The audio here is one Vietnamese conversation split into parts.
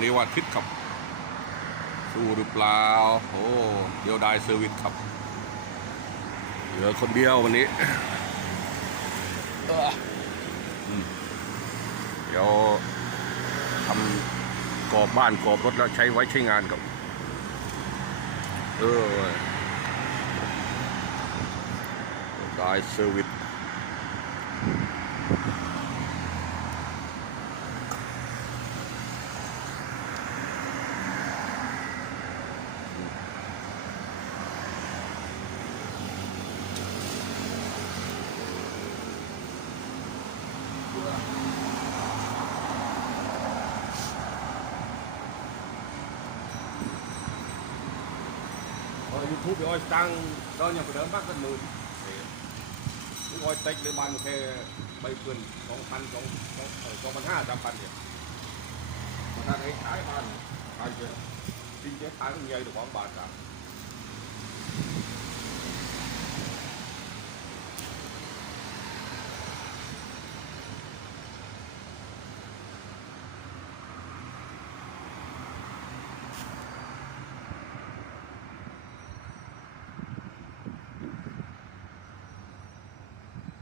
วันนี้วันอาทิตย์ครับ สู้หรือเปล่าโอ้เดียวได้เซอร์วิสครับ เหลือคนเดียววันนี้เดี๋ยวทำกรอบบ้านกรอบรถแล้วใช้ไว้ใช้งานกับเออได้เซอร์วิส Ở YouTube thì ôi tăng đó nhà của đỡ bác gần mười cũng ôi tách lên bàn một cái bay quyền songพันสองสองเออสอง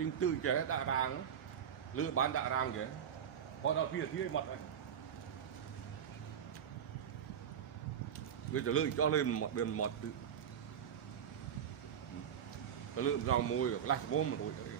ជិងទឺចេះដាក់រាងលើបានដាក់រាងចេះគាត់ដល់ពីអាទីឲ្យមកហើយវាទៅលើចោះលើមកវាមកទឺទៅលើរងមួយកន្លះឈ្មោះមិនរួចទេ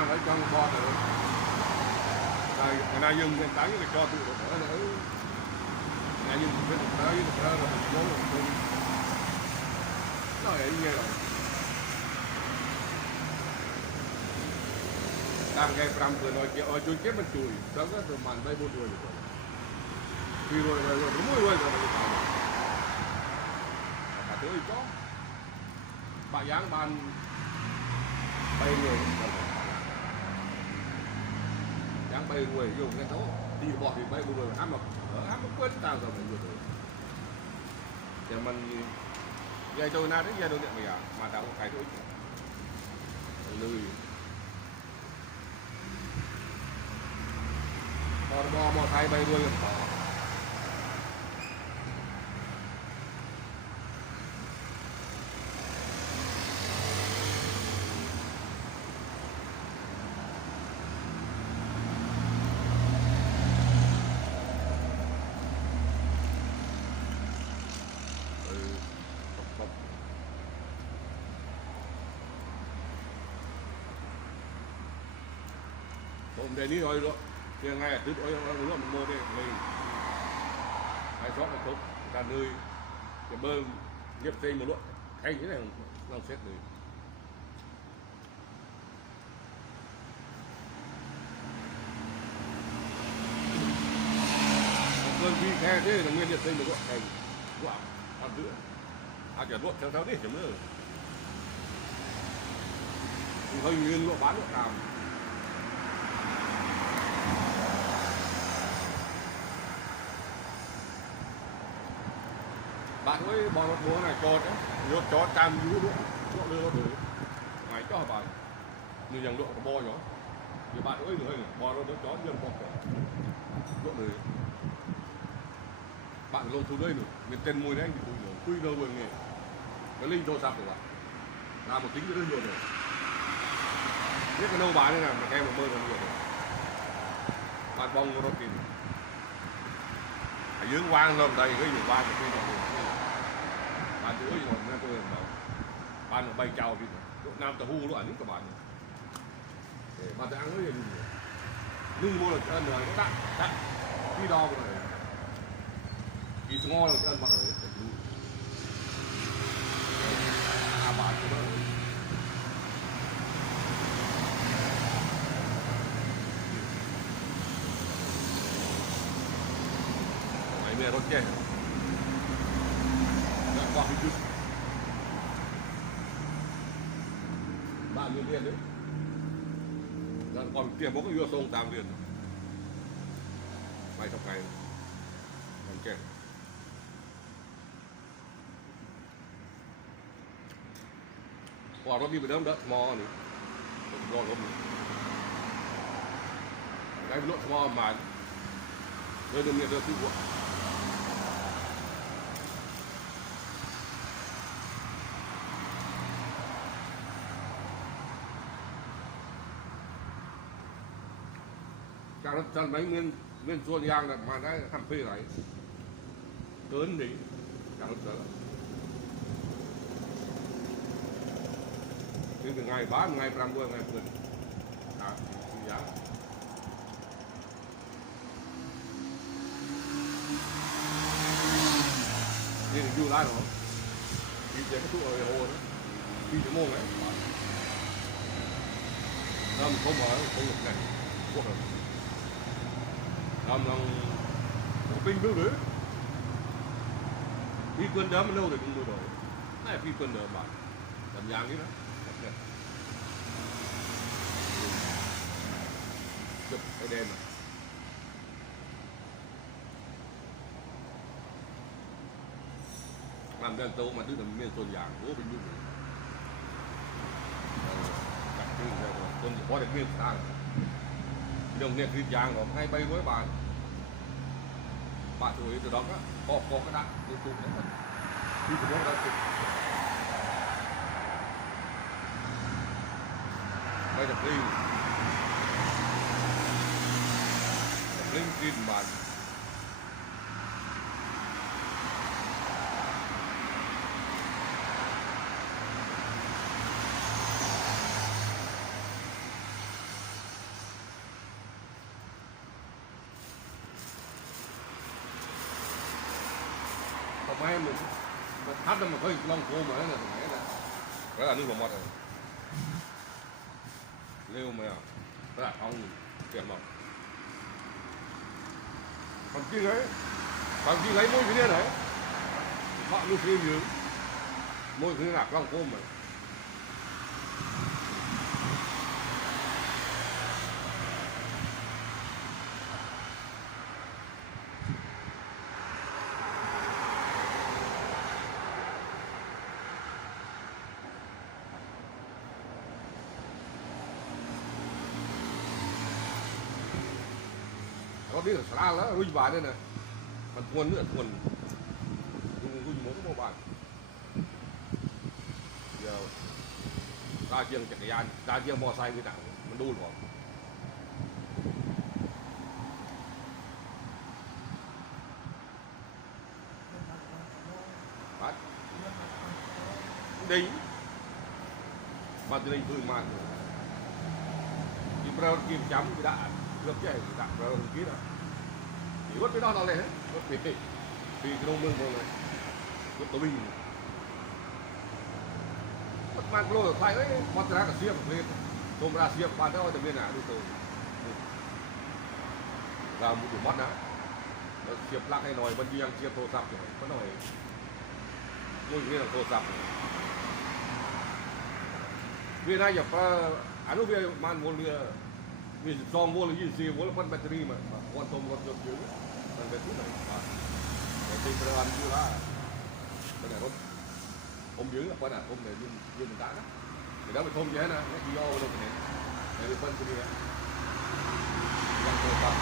như đang ở trong bo rồi này ngày nay dừng cái cái cho tụi nó nữa ngày dừng cái cái được đó rồi bố rồi nó vậy như rồi. Đang nghe pram vừa nói kia ôi chui chết mình chui đó cái từ màn bay buôn rồi. Đi rồi rồi rồi đúng rồi rồi rồi cả tới có bà dáng ban bay người đang bay người dùng cái đó đi bỏ thì bay người, ăn ám ờ, mà ở ám nó quên tao rồi mình vừa rồi thì mình dây tôi na đến dây tôi điện mày à? Mà đã có cái thôi. Lười. Bò bò bò, thay bay đuôi bò hôm nay ní rồi thì ngay từ tối nó nó mơ đây mình ai rót một cốc cả nơi cái bơm nhấp trên một lúc hay thế này làm xét được cơn vi khe thế là nguyên nhấp trên một lúc hay quả ăn giữa à chả luộc theo sao đi chấm nữa hơi nguyên luộc bán luộc làm. Bạn ơi bò một búa này cho đấy. Nhốt chó tam dú đúng chỗ đưa nó thử mày cho bạn như dòng độ có bò nhó thì bạn ơi người bò nó chó dân bò cả độ người bạn lô thu đây nữa miền tên mùi đấy anh thì cùi nữa cùi đâu vừa nghề. Cái linh thô sạp của bạn. Làm một tính đơn nhiều rồi biết cái nâu bán đây nào mà em một mơ còn nhiều rồi bạn bông nó tìm ở dưới quang lên đây cái gì quang cái kia rồi bạn chửi gì mà tôi đâu bạn bay chào thì nam tàu hu luôn những các bạn để bạn ăn nó liền nhưng mua là ăn rồi nó đắt đắt. Đi đo rồi đi ngon là ăn mặt rồi à bạn của nó. Mày mẹ nó chết. đã เรียนเลยด้านความเตรียมบอกก็อยู่ทรงตามเรียนไปทักไปมันแก่พอรถมีไปเริ่มเด้อมอนี่ผรอรถมีได้รถมอมาเลยดูเมียเดินที่หัว bạn đi cái mà nơi đường được tự vụ chẳng giang là mà đã phê này lớn đi chẳng sợ nhưng từ ngày ngày ngày à giá. Đi được du lại rồi. Đi chơi cái thuốc ở hồ đó. Đi cái môn đấy. Năm không mở không được này quốc rồi năm năm một pin bước nữa phi quân đỡ mà lâu rồi cũng mua đồ. Này phi quân đỡ bạn làm giang cái đó. Chụp cái đêm này. Làm đơn tô mà tức là miền xuân giang bố bình dương đặt chương theo tuần có được miền sang เดี๋ยวเนี่ยคือยางหรอให้ไปร้อยบาทบาทถุยตัวดอกก็ออกกอกก็ได้ตุกตุกนั่นคือตัวเราสุดไม่จะปลิ้งปลิ้งกินบาท mình mình hát nó mà có long cô mà là cái là cái là nước của mọt rồi liêu mà cái à. là không tiền mà còn kia đấy còn kia lấy môi cái này? Đấy họ lưu phim dưới môi cái là long cô mà. 그 사랑아 đây 바네네 mà tuần nữa tuần dùng mỗi cái bộ bàn giờ ra riêng chạy cái an ra riêng mò sai cái nào, mình đu rồi bắt. Đi bắt đi thôi mà. Chỉ bao kim chấm cái đã lớp chạy cái đã bao kim đó. งมอไซค์ไปหนังมันดูหรอปัดดีมาจะได้พื้นมากที่เรากินจำไม่ได้เกือบแย่ไม่ได้เราคิดอ่ะ thì vứt cái đó nó lên hết vứt vì vì cái đông mương mương này vứt tàu bình vứt mang lô ở phải ấy con ra cả xiêm lên tôm ra xiêm ban đó từ bên nào đi từ ra một đủ mắt đó nó xiêm lắc hay nồi bên giang xiêm thô sập rồi có nồi ngồi kia là thô sập vì này giờ phải anh lúc bây man vô lừa vì dòng vô là gì gì vô là con battery à đó này con ôm dưới là con này ôm này mình đã đó thì đó mình không nhớ nè nó chỉ do đâu này để phân cái này tôi tập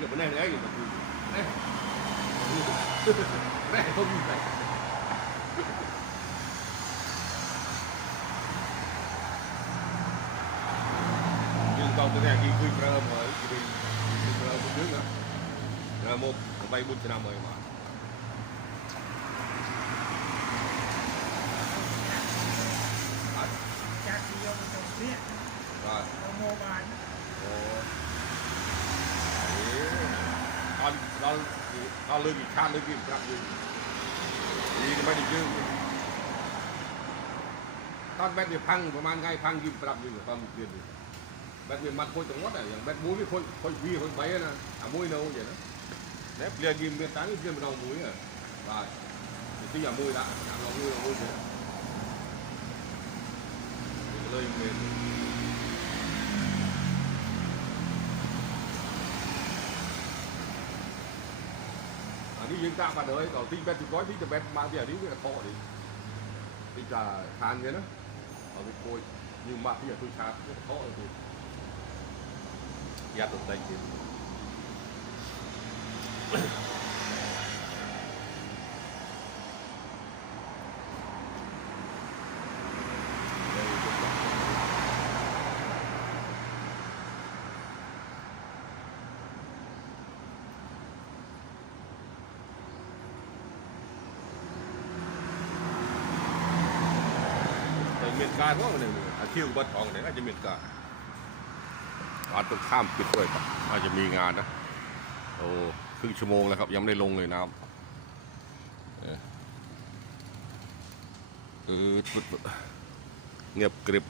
giờ bữa nay là cái gì mà cười này chúng phải nhưng con tôi nghe khi quy ra mà cái đi quy ra một nước đó. Là một, bay bốn năm rồi mà. ដល់លើគេខាតលើគេប្រាប់យើងនេះមិនដូចយើងតោះបែបវាផាំងប្រហែលថ្ងៃផាំងគេប្រាប់យើងបំទៀតបែបវាមាត់ខូចទាំងអស់ដែរយ៉ាងបែបមួយវាខូចខូចវាខូចបីណាអាមួយនៅយ៉ាងណាតែព្រាគេមានតាំងគេម្ដងមួយបាទទីអាមួយដាក់អាមួយមួយទៀតលើមាន អានេះយើងដាក់បាត់ហើយដល់ទីបេតទីកយទីតបេតមកទីអានេះវាកថោនេះទីតាខានវាណាហើយវាគួយយើងមកទីអាទុយឆាតវាកថោទៅយ៉ាត់ទៅតែទៀត การว่าหนึ่งอาชีพบัตรทองเนี่ยอาจจะมีการร้านตรงข้ามปิดด้วยครับอาจจะมีงานนะโอ้ครึ่งชั่วโมงแล้วครับ ยังไม่ได้ลงเลยน้ำเออเงียบกริบ